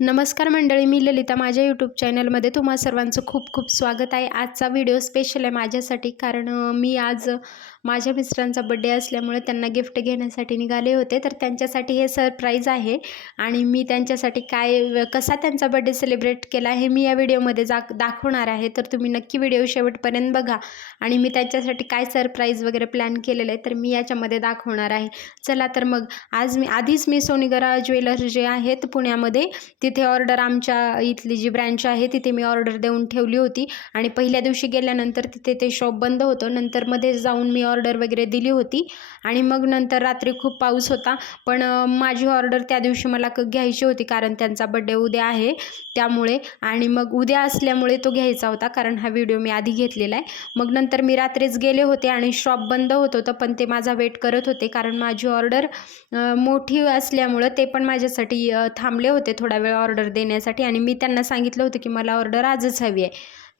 नमस्कार मंडळी मी ललिता. माझ्या यूट्यूब चॅनलमध्ये तुम्हा सर्वांचं खूप खूप स्वागत आहे. आजचा व्हिडिओ स्पेशल आहे माझ्यासाठी कारण मी आज माझ्या मिस्टरांचा बड्डे असल्यामुळे त्यांना गिफ्ट घेण्यासाठी निघाले होते. तर त्यांच्यासाठी हे सरप्राईज आहे. आणि मी त्यांच्यासाठी काय कसा त्यांचा बड्डे सेलिब्रेट केला हे मी या व्हिडिओमध्ये जा दाखवणार आहे. तर तुम्ही नक्की व्हिडिओ शेवटपर्यंत बघा. आणि मी त्यांच्यासाठी काय सरप्राईज वगैरे प्लॅन केलेलं आहे तर मी याच्यामध्ये दाखवणार आहे. चला तर मग आज मी आधीच मी सोनीगरा ज्वेलर्स जे आहेत पुण्यामध्ये तिथे ऑर्डर आमच्या इथली जी ब्रँच आहे तिथे मी ऑर्डर देऊन ठेवली होती. आणि पहिल्या दिवशी गेल्यानंतर तिथे ते शॉप बंद होतं. नंतर मध्ये जाऊन मी ऑर्डर ऑर्डर वगैरे दिली होती. आणि मग नंतर रात्री खूप पाऊस होता. पण माझी ऑर्डर त्या दिवशी मला क घ्यायची होती कारण त्यांचा बड्डे उद्या आहे त्यामुळे. आणि मग उद्या असल्यामुळे तो घ्यायचा होता कारण हा व्हिडिओ मी आधी घेतलेला आहे. मग नंतर मी रात्रीच गेले होते आणि शॉप बंद होत होतं पण ते माझा वेट करत होते कारण माझी ऑर्डर मोठी असल्यामुळं ते पण माझ्यासाठी थांबले होते थोडा वेळ ऑर्डर देण्यासाठी. आणि मी त्यांना सांगितलं होतं की मला ऑर्डर आजच हवी आहे.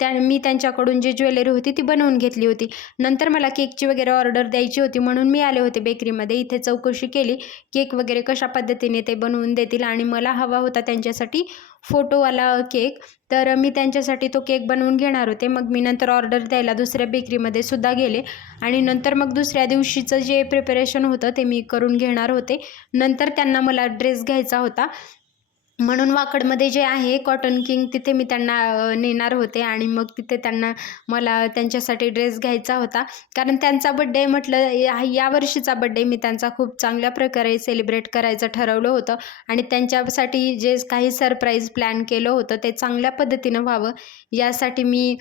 त्या मी त्यांच्याकडून जी ज्वेलरी होती ती बनवून घेतली होती. नंतर मला केकची वगैरे ऑर्डर द्यायची होती म्हणून मी आले होते बेकरीमध्ये. इथे चौकशी केली केक वगैरे कशा पद्धतीने ते बनवून देतील आणि मला हवा होता त्यांच्यासाठी फोटोवाला केक. तर मी त्यांच्यासाठी तो केक बनवून घेणार होते. मग मी नंतर ऑर्डर द्यायला दुसऱ्या बेकरीमध्ये सुद्धा गेले आणि नंतर मग दुसऱ्या दिवशीचं जे प्रिपरेशन होतं ते मी करून घेणार होते. नंतर त्यांना मला ड्रेस घ्यायचा होता. म्हणून वाकडमध्ये जे आहे कॉटन किंग तिथे मी त्यांना नेणार होते आणि मग तिथे त्यांना मला त्यांच्यासाठी ड्रेस घ्यायचा होता. कारण त्यांचा बड्डे म्हटलं या वर्षीचा बड्डे मी त्यांचा खूप चांगल्या प्रकारे सेलिब्रेट करायचं ठरवलं होतं. आणि त्यांच्यासाठी जे काही सरप्राईज प्लॅन केलं होतं ते चांगल्या पद्धतीनं व्हावं. यासाठी मी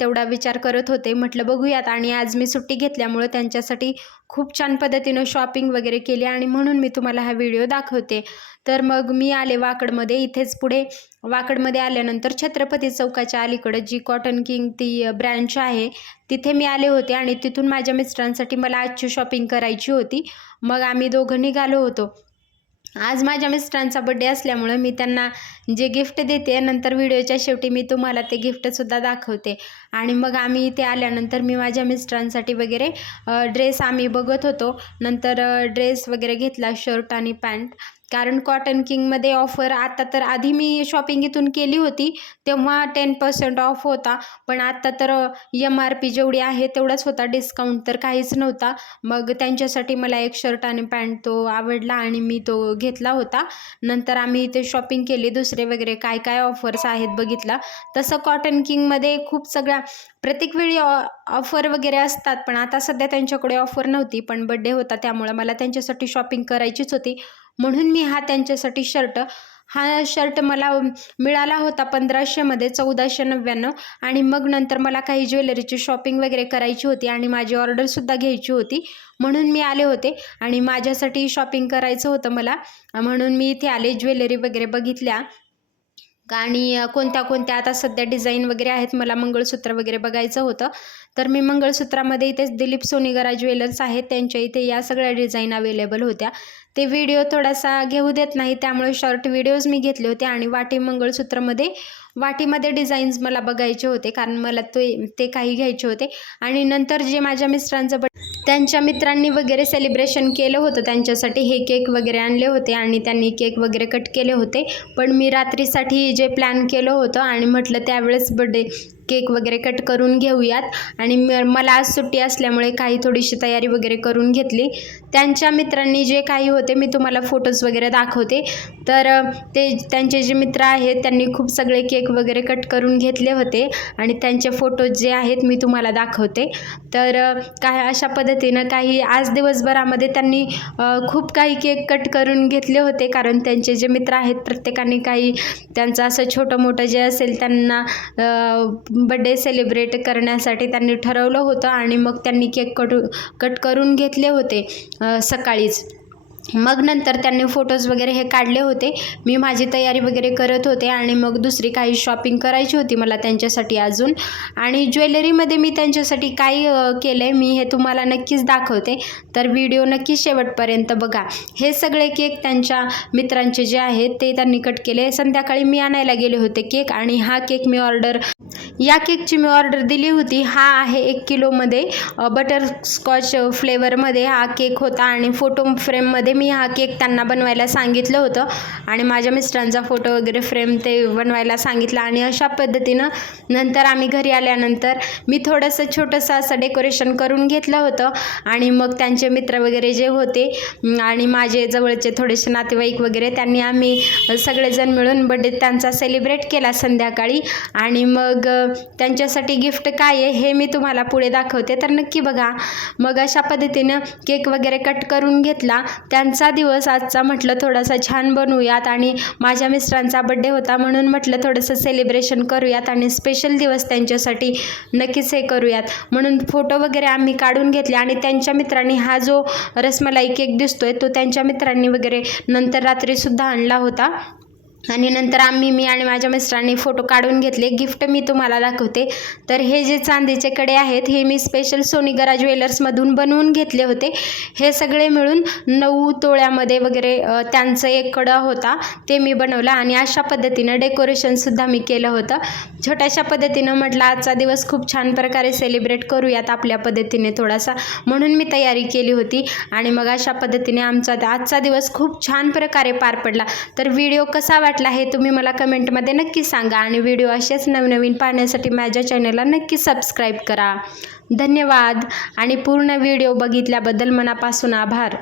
तेवढा विचार करत होते. म्हटलं बघूयात. आणि आज मी सुट्टी घेतल्यामुळं त्यांच्यासाठी खूप छान पद्धतीनं शॉपिंग वगैरे केली आणि म्हणून मी तुम्हाला हा व्हिडिओ दाखवते. तर मग मी आले वाक वाकडमध्ये इथेच पुढे वाकडमध्ये आल्यानंतर छत्रपती चौकाच्या अलीकडं जी कॉटन किंग ती ब्रँच आहे तिथे मी आले होते आणि तिथून माझ्या मिस्टरांसाठी मला आजची शॉपिंग करायची होती. मग आम्ही दोघं निघालो होतो. आज माझ्या मिस्टरांचा बड्डे असल्यामुळं मी त्यांना जे गिफ्ट देते नंतर व्हिडिओच्या शेवटी मी तुम्हाला ते गिफ्टसुद्धा दाखवते. आणि मग आम्ही इथे आल्यानंतर मी माझ्या मिस्टरांसाठी वगैरे ड्रेस आम्ही बघत होतो. नंतर ड्रेस वगैरे घेतला शर्ट आणि पॅन्ट कारण कॉटन किंगमध्ये ऑफर आता तर आधी मी शॉपिंग इथून केली होती तेव्हा टेन पर्सेंट ऑफ होता. पण आत्ता तर एम आर पी जेवढी आहे तेवढाच होता. डिस्काउंट तर काहीच नव्हता. मग त्यांच्यासाठी मला एक शर्ट आणि पॅन्ट तो आवडला आणि मी तो घेतला होता. नंतर आम्ही इथे शॉपिंग केली. दुसरे वगैरे काय काय ऑफर्स आहेत बघितला. तसं कॉटन किंगमध्ये खूप सगळ्या प्रत्येक वेळी ऑफर वगैरे असतात पण आता सध्या त्यांच्याकडे ऑफर नव्हती पण बड्डे होता त्यामुळं मला त्यांच्यासाठी शॉपिंग करायचीच होती. म्हणून मी हा त्यांच्यासाठी शर्ट हा शर्ट मला मिळाला होता पंधराशेमध्ये चौदाशे नव्याण्णव आणि मग नंतर मला काही ज्वेलरीची शॉपिंग वगैरे करायची होती आणि माझी ऑर्डरसुद्धा घ्यायची होती. म्हणून मी आले होते आणि माझ्यासाठी शॉपिंग करायचं होतं मला. म्हणून मी इथे आले ज्वेलरी वगैरे बघितल्या. आणि कोणत्या कोणत्या आता सध्या डिझाईन वगैरे आहेत मला मंगळसूत्र वगैरे बघायचं होतं. तर मी मंगळसूत्रामध्ये इथे दिलीप सोनीगरा ज्वेलर्स आहेत त्यांच्या इथे या सगळ्या डिझाईन अवेलेबल होत्या. ते व्हिडिओ थोडासा घेऊ देत नाही त्यामुळे शॉर्ट व्हिडिओज मी घेतले होते आणि वाटी मंगळसूत्रामध्ये वाटीमध्ये डिझाईन्स मला बघायचे होते कारण मला ते ते काही घ्यायचे होते. आणि नंतर जे माझ्या मिस्टरांचं त्यांच्या मित्रांनी वगैरे सेलिब्रेशन केलं होतं त्यांच्यासाठी हे केक वगैरे आणले होते आणि त्यांनी केक वगैरे कट केले होते. पण मी रात्रीसाठी जे प्लॅन केलं होतं आणि म्हटलं त्यावेळेस बड्डे केक वगैरे कट करून घेऊयात. आणि म- मला आज सुट्टी असल्यामुळे काही थोडीशी तयारी वगैरे करून घेतली. त्यांच्या मित्रांनी जे काही होते मी तुम्हाला फोटोज वगैरे दाखवते. तर ते त्यांचे जे मित्र आहेत त्यांनी खूप सगळे केक वगैरे कट करून घेतले होते. आणि त्यांचे फोटोज जे आहेत मी तुम्हाला दाखवते. तर काय अशा पद्धतीनं काही आज दिवसभरामध्ये त्यांनी खूप काही केक कट करून घेतले होते. कारण त्यांचे जे मित्र आहेत प्रत्येकाने काही त्यांचं असं छोटं मोठं जे असेल त्यांना बड्डे सेलिब्रेट करण्यासाठी त्यांनी ठरवलं होतं आणि मग त्यांनी केक कट कट करून घेतले होते सकाळीच. मग नंतर त्यांनी फोटोज वगैरे हे काढले होते. मी माझी तयारी वगैरे करत होते आणि मग दुसरी काही शॉपिंग करायची होती मला त्यांच्यासाठी अजून. आणि ज्वेलरीमध्ये मी त्यांच्यासाठी काय केलं आहे मी हे तुम्हाला नक्कीच दाखवते. तर व्हिडिओ नक्की शेवटपर्यंत बघा. हे सगळे केक त्यांच्या मित्रांचे जे आहेत ते त्यांनी कट केले. संध्याकाळी मी आणायला गेले होते केक आणि हा केक मी ऑर्डर या केकची मी ऑर्डर दिली होती. हा आहे एक किलोमध्ये बटरस्कॉच फ्लेवरमध्ये हा केक होता आणि फोटो फ्रेममध्ये मी हा केक त्यांना बनवायला सांगितलं होतं आणि माझ्या मिस्टरांचा फोटो वगैरे फ्रेम ते बनवायला सांगितलं आणि अशा पद्धतीनं नंतर आम्ही घरी आल्यानंतर मी थोडंसं छोटंसं असं डेकोरेशन करून घेतलं होतं आणि मग त्यांचे मित्र वगैरे जे होते आणि माझे जवळचे थोडेसे नातेवाईक वगैरे त्यांनी आम्ही सगळेजण मिळून बड्डे त्यांचा सेलिब्रेट केला संध्याकाळी आणि मग त्यांच्यासाठी गिफ्ट काय आहे हे मी तुम्हाला पुढे दाखवते. तर नक्की बघा मग अशा पद्धतीनं केक वगैरे कट करून घेतला. त्यांचा दिवस आजचा म्हटलं थोडासा छान बनवूयात आणि माझ्या मिस्टरांचा बड्डे होता म्हणून म्हटलं थोडंसं सेलिब्रेशन करूयात आणि स्पेशल दिवस त्यांच्यासाठी नक्कीच हे करूयात. म्हणून फोटो वगैरे आम्ही काढून घेतले आणि त्यांच्या मित्रांनी हा जो रसमलाई केक दिसतोय तो त्यांच्या मित्रांनी वगैरे नंतर रात्रीसुद्धा आणला होता. आणि नंतर आम्ही मी आणि माझ्या मिस्टरांनी फोटो काढून घेतले. गिफ्ट मी तुम्हाला दाखवते. तर हे जे चांदीचे कडे आहेत हे मी स्पेशल सोनीगरा ज्वेलर्समधून बनवून घेतले होते. हे सगळे मिळून नऊ तोळ्यामध्ये वगैरे त्यांचं एक कडा होता. ते मी बनवला आणि अशा पद्धतीनं डेकोरेशनसुद्धा मी केलं होतं. छोट्याशा पद्धतीनं म्हटलं आजचा दिवस खूप छान प्रकारे सेलिब्रेट करूयात आपल्या पद्धतीने थोडासा. म्हणून मी तयारी केली होती. आणि मग अशा पद्धतीने आमचा आजचा दिवस खूप छान प्रकारे पार पडला. तर व्हिडिओ कसा वाटला हे तुम्ही मला कमेंटमध्ये नक्की सांगा आणि व्हिडिओ असेच नवनवीन पाहण्यासाठी माझ्या चॅनलला नक्की सबस्क्राईब करा. धन्यवाद आणि पूर्ण व्हिडिओ बघितल्याबद्दल मनापासून आभार.